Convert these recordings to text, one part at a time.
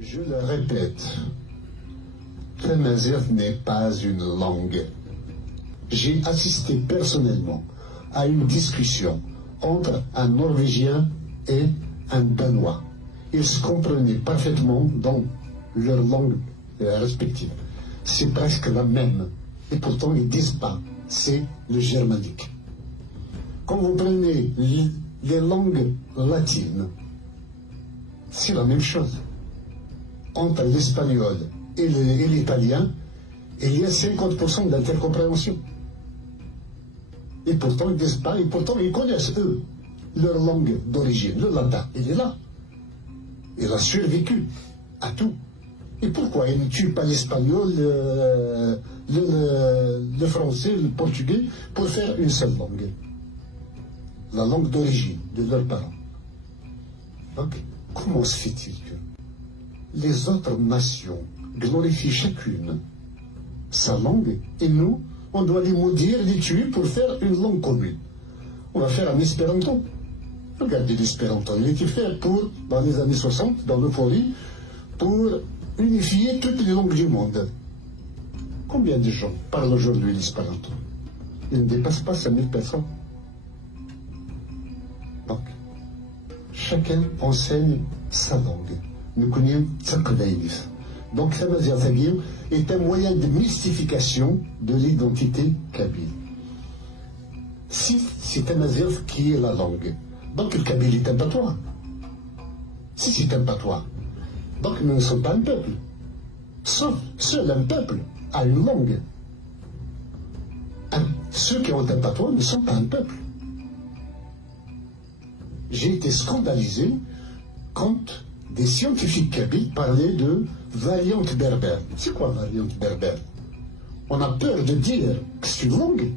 Je le répète, Tamazight n'est pas une langue. J'ai assisté personnellement à une discussion entre un Norvégien et un Danois. Ils se comprenaient parfaitement dans leur langue respective. C'est presque la même. Et pourtant, ils ne disent pas. C'est le germanique. Quand vous prenez les langues latines, c'est la même chose. Entre l'espagnol et l'italien, il y a 50% d'intercompréhension. Et pourtant, ils ne disent pas, et pourtant, ils connaissent, eux, leur langue d'origine. Le latin, il est là. Il a survécu à tout. Et pourquoi ils ne tuent pas l'espagnol, le français, le portugais, pour faire une seule langue? La langue d'origine de leurs parents. Donc, comment se fait-il que les autres nations glorifient chacune sa langue, et nous, on doit les maudire, les tuer pour faire une langue commune? On va faire un espéranto. Regardez l'espéranto, il a été fait dans les années 60, dans l'euphorie, pour unifier toutes les langues du monde. Combien de gens parlent aujourd'hui l'espéranto? Il ne dépasse pas 5000 personnes. Donc, chacun enseigne sa langue. Nous connaissons Tsakdaïdif. Donc, Tamazight est un moyen de mystification de l'identité kabyle. Si c'est Tamazight qui est la langue, donc le kabyle est un patois. Si c'est un patois, donc nous ne sommes pas un peuple. Seul un peuple a une langue. Ceux qui ont un patois ne sont pas un peuple. J'ai été scandalisé quand des scientifiques kabyles parlaient de variante berbère. C'est quoi variante berbère? On a peur de dire que c'est une langue.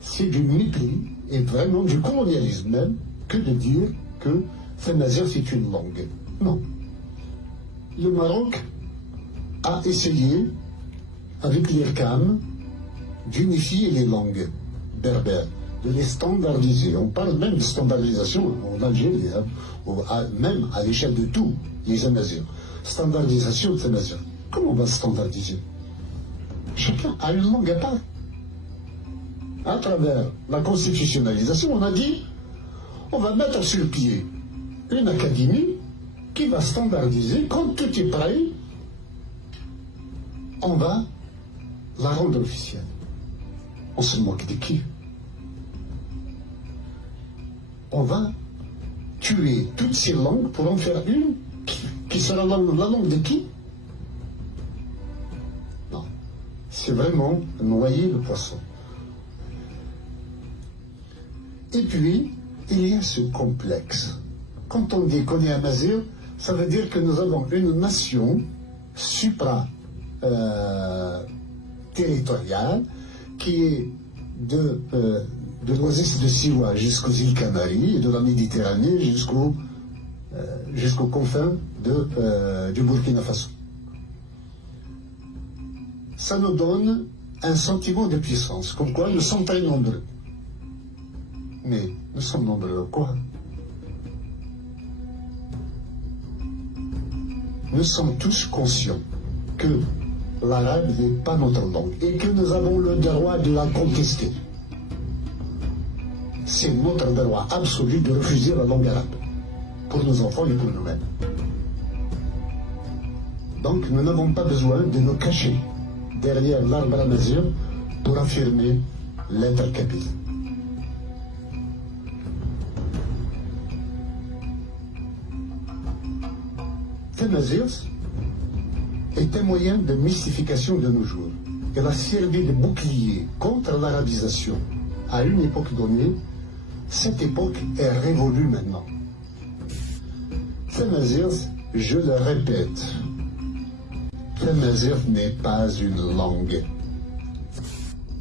C'est du mépris et vraiment du colonialisme même que de dire que Tamazight c'est une langue. Non. Le Maroc a essayé, avec l'IRCAM, d'unifier les langues berbères, de les standardiser. On parle même de standardisation en Algérie, même à l'échelle de tous les Amazirs. Standardisation de Tamazight. Comment on va standardiser? Chacun a une langue à part. À travers la constitutionnalisation, on a dit on va mettre sur pied une académie qui va standardiser. Quand tout est prêt, on va la rendre officielle. On se moque de qui? On va tuer toutes ces langues pour en faire une qui sera la langue de qui? Non. C'est vraiment noyer le poisson. Et puis, il y a ce complexe. Quand on dit qu'on est Amazigh, ça veut dire que nous avons une nation supra-territoriale qui est de l'oasis de Siwa jusqu'aux îles Canaries et de la Méditerranée jusqu'aux confins du Burkina Faso. Ça nous donne un sentiment de puissance, comme quoi nous sommes très nombreux. Mais nous sommes nombreux quoi? Nous sommes tous conscients que l'arabe n'est pas notre langue et que nous avons le droit de la contester. C'est notre droit absolu de refuser la langue arabe, pour nos enfants et pour nous-mêmes. Donc nous n'avons pas besoin de nous cacher derrière l'arbre amazigh pour affirmer l'être kabyle. Tamazight est un moyen de mystification de nos jours. Elle a servi de bouclier contre l'arabisation à une époque donnée. Cette époque est révolue maintenant. Tamazight, je le répète, Tamazight n'est pas une langue.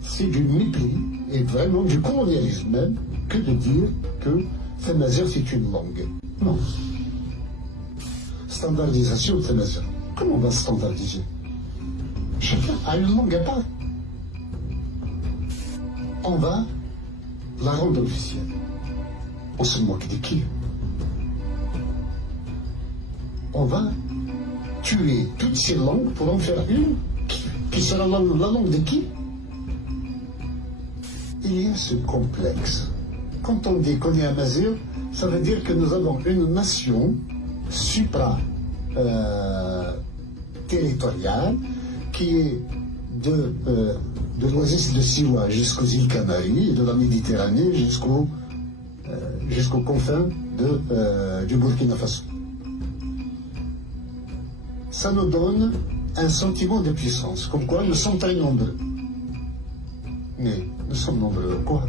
C'est du mépris et vraiment du colonialisme même que de dire que Tamazight c'est une langue. Non. Standardisation de Tamazight. Comment on va standardiser? Chacun a une langue à part. On va la rendre officielle. On se moque de qui? on va tuer toutes ces langues pour en faire une qui sera la langue de qui? Il y a ce complexe. Quand on dit qu'on est amazigh, ça veut dire que nous avons une nation supra-territoriale qui est de l'oasis de Siwa jusqu'aux îles Canaries et de la Méditerranée jusqu'aux confins du Burkina Faso. Ça nous donne un sentiment de puissance, comme quoi nous sommes très nombreux. Mais nous sommes nombreux quoi?